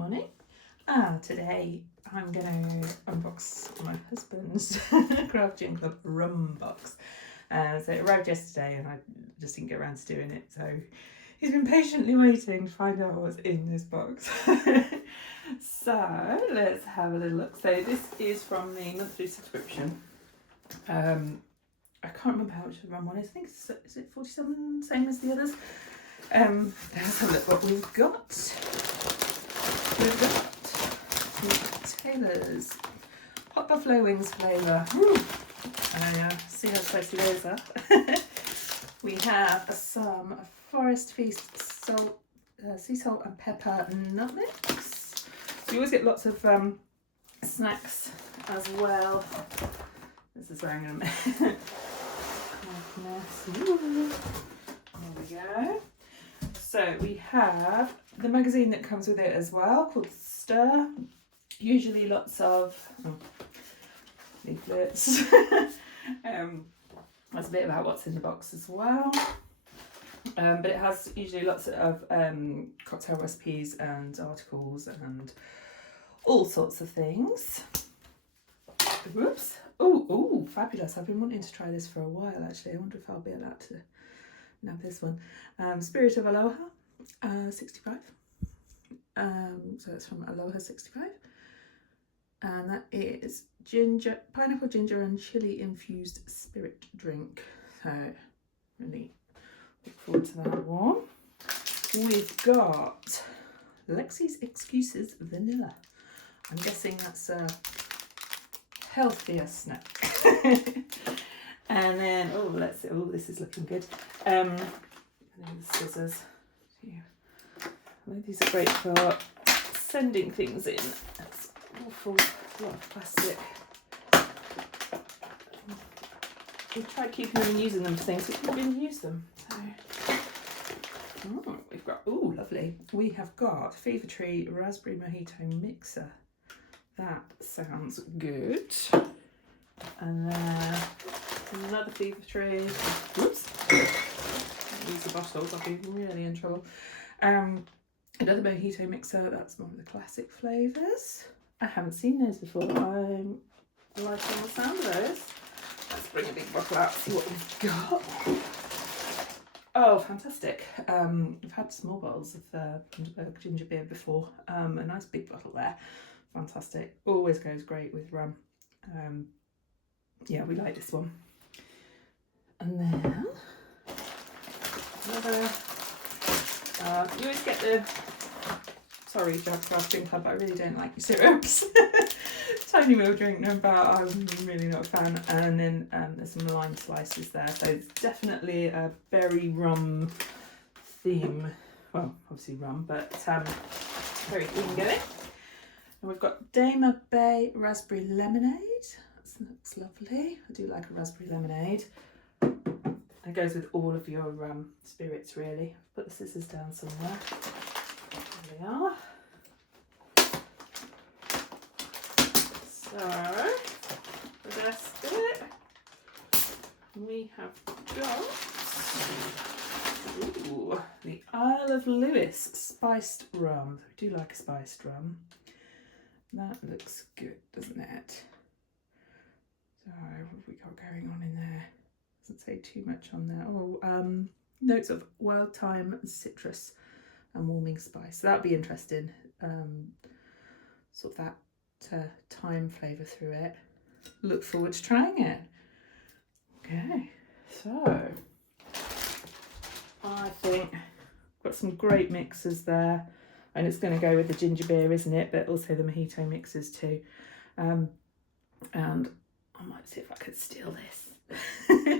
morning. Today I'm going to unbox my husband's Craft Gin Club rum box. So it arrived yesterday and I just didn't get around to doing it, so he's been patiently waiting to find out what's in this box. So let's have a little look. So this is from the monthly subscription. I can't remember how much the rum one is. I think it's, is it 47, same as the others? Let's have a look what we've got. We've got Taylor's Hot Buffalo Wings flavour. See how spicy those are. We have some Forest Feast salt, sea salt and pepper nutmegs. We always get lots of snacks as well. This is where I'm going to make there we go. So we have the magazine that comes with it as well, called Stir. Usually lots of leaflets. That's a bit about what's in the box as well. But it has usually lots of cocktail recipes and articles and all sorts of things. Whoops. Oh, fabulous. I've been wanting to try this for a while actually. I wonder if I'll be allowed to nab this one. Spirit of Aloha, 65. So it's from Aloha 65. And that is pineapple, ginger and chili infused spirit drink. So really look forward to that one. We've got Lexi's Excuses Vanilla. I'm guessing that's a healthier snack. And then, let's see, this is looking good. And then the scissors. Yeah. I think these are great for sending things in. That's awful lot of plastic. We try keeping them and using them for things, but we can't really use them. So, we've got, lovely. We have got Fever Tree Raspberry Mojito Mixer. That sounds good. And then another Fever Tree. Whoops. Use the bottles, I'll be really in trouble. Another mojito mixer, that's one of the classic flavours. I haven't seen those before. I'm liking the sound of those. Let's bring a big bottle out, see what we've got. Oh, fantastic. I've had small bottles of Bundaberg ginger beer before. A nice big bottle there. Fantastic. Always goes great with rum. Yeah, we like this one. And then another, you always get the, sorry Craft Gin Club, I really don't like your syrups. Tiny will drink them, but I'm really not a fan. And then there's some lime slices there, so it's definitely a berry rum theme. Well, obviously rum, but very easy going. And we've got Dama Bay Raspberry Lemonade. That looks lovely. I do like a raspberry lemonade. It goes with all of your spirits really. Put the scissors down somewhere. There we are. So, the rest of it, we have got the Isle of Lewis spiced rum. We do like a spiced rum. That looks good, doesn't it? So, what have we got going on in there? Doesn't say too much on there. Notes of wild thyme, citrus and warming spice. So that'll be interesting. Sort of that thyme flavour through it. Look forward to trying it. Okay, so I think got some great mixes there. And it's going to go with the ginger beer, isn't it? But also the mojito mixes too. And I might see if I could steal this.